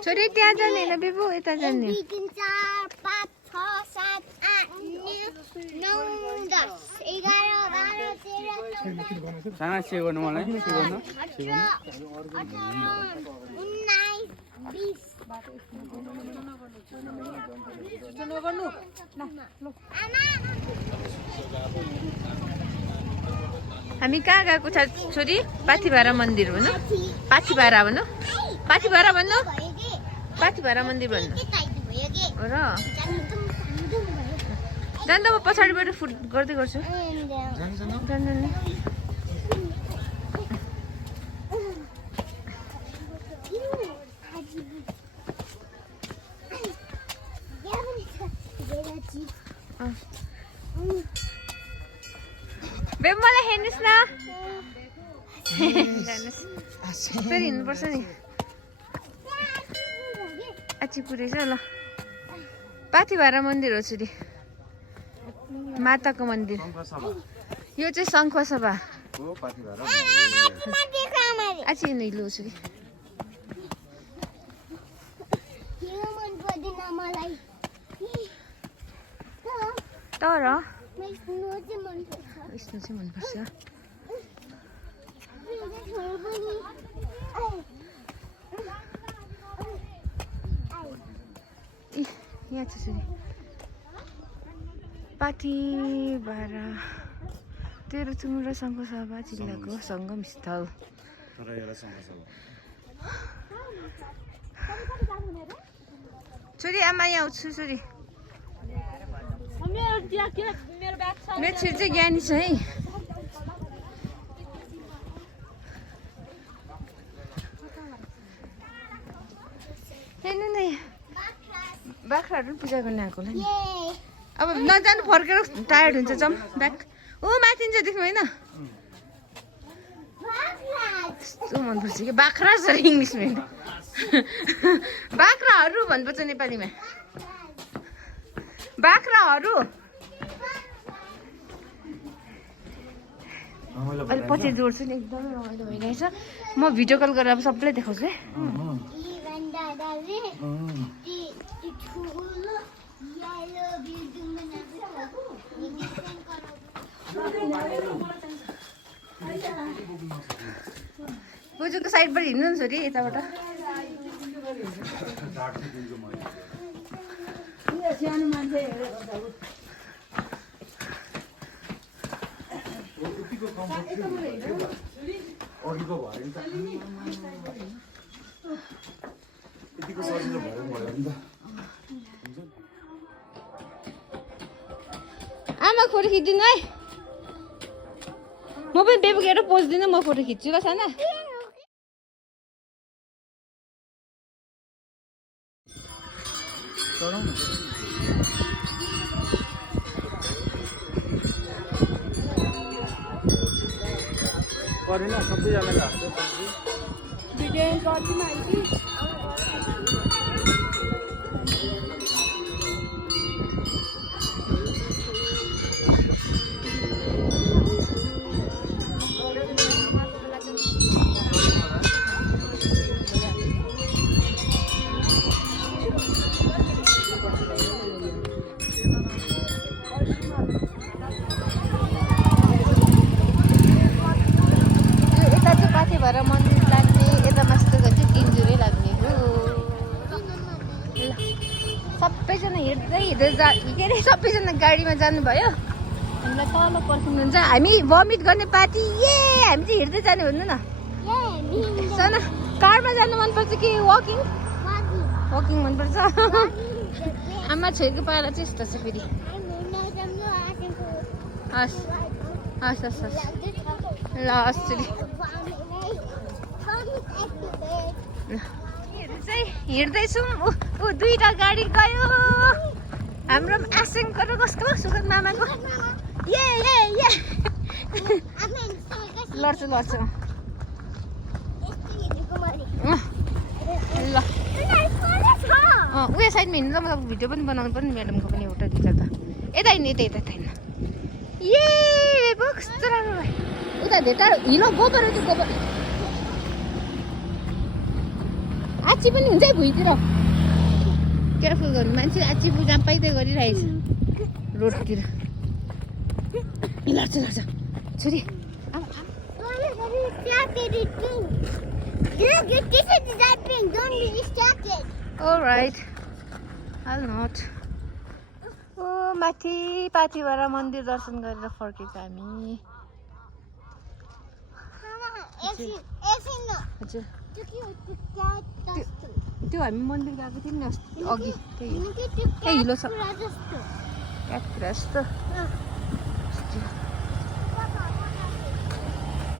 छोरी त्यहाँ जाने ल बेबु यता जाने 1 2 3 4 5 6 7 8 9 10 11 12 13 साना से गर्नु मलाई के गर्नु 19 हामी कहाँ गएको छ छोरी पाथिभारा मन्दिर भन्नु पाथिभारा भन्नु पाथिभारा भन्नु पाथिभारा मन्दिर भन्नु र जान्दा म पछाडिबाट फुट गर्दै गर्छु जान्दैन नि बेब मलाई हेर्नुहोस् न जानुहोस् फेरि हिँड्नुपर्छ नि आछि पुगेछ ल पाथिभारा मन्दिर हो छोरी माताको मन्दिर यो चाहिँ शङ्खसभा आछि हिँड्नु छोरी तर विष्णु चाहिँ मनपर्छ यहाँ छ छोरी पाथिभारा तेह्रथुम र शङ्खसभा जिल्लाको सङ्गम स्थल छोरी आमा यहाँ आउँछु छोरी मेरो छोरी चाहिँ ज्ञानी छ है हेर्नु न बाख्राहरू पूजा गर्न आएको होला नि अब नजानु फर्केर टायर्ड हुन्छ जम ब्याक ओ माथिन्छ देख्नु होइन कस्तो मनपर्छ कि बाख्रा छ इङ्ग्लिसमा बाख्राहरू भन्नुपर्छ नेपालीमा बाख्राहरू अहिले पछि जोड्छु नि एकदमै रमाइलो भइरहेछ म भिडियो कल गरेर अब सबैलाई देखाउँछु है बोजूको साइडबाट हिँड्नु नि छोरी यताबाट आमा फोटो खिचिदिनु है म पनि बेबी हेरेर पोज्दिनँ म फोटो खिच्छु ल साना परेन सबैजनाले पाथिभारा मन्दिर लाग्ने यता मास्टर चाहिँ तिनजुरै लाग्ने हो ल सबैजना हिँड्दै हिँड्दै के अरे सबैजना गाडीमा जानुभयो हामीलाई तल पर्खिनुहुन्छ हामी भमिट गर्ने पार्टी हामी चाहिँ हिँड्दै जाने भन्नु न साना कारमा जानु मनपर्छ कि वकिङ वकिङ मनपर्छ आमा छोरीको पारा चाहिँ यस्तो छ फेरि हस् हस् हस् हस् ल हस् छोरी चाहिँ हिँड्दैछौँ ऊ दुईटा गाडी गयो हाम्रो आशंका र कसको सुगत मामाको लड्छु लड्छु ल उयो साइडमा हिँड्नु त मतलब भिडियो पनि बनाउनु पर्ने म्याडमको पनि एउटा दुईटा त यता हिँड्नु यता यता हिँड्नु कस्तो राम्रो भयो उता धेरै हिँड गोबर त्यो गोबर आची पनि हुन्छ है भुइँतिर केयरफुल गर्नु मान्छेले आची जहाँ पाइँदै गरिरहेछ रोडतिर लड्छ लड्छ छोरी Alright. I'll not. ओ माथि पाथिबाट मन्दिर दर्शन गरेर फर्केको हामी हजुर त्यो हामी मन्दिर गएको थियौँ नि अस्ति अघि त्यही हिलो छ जस्तो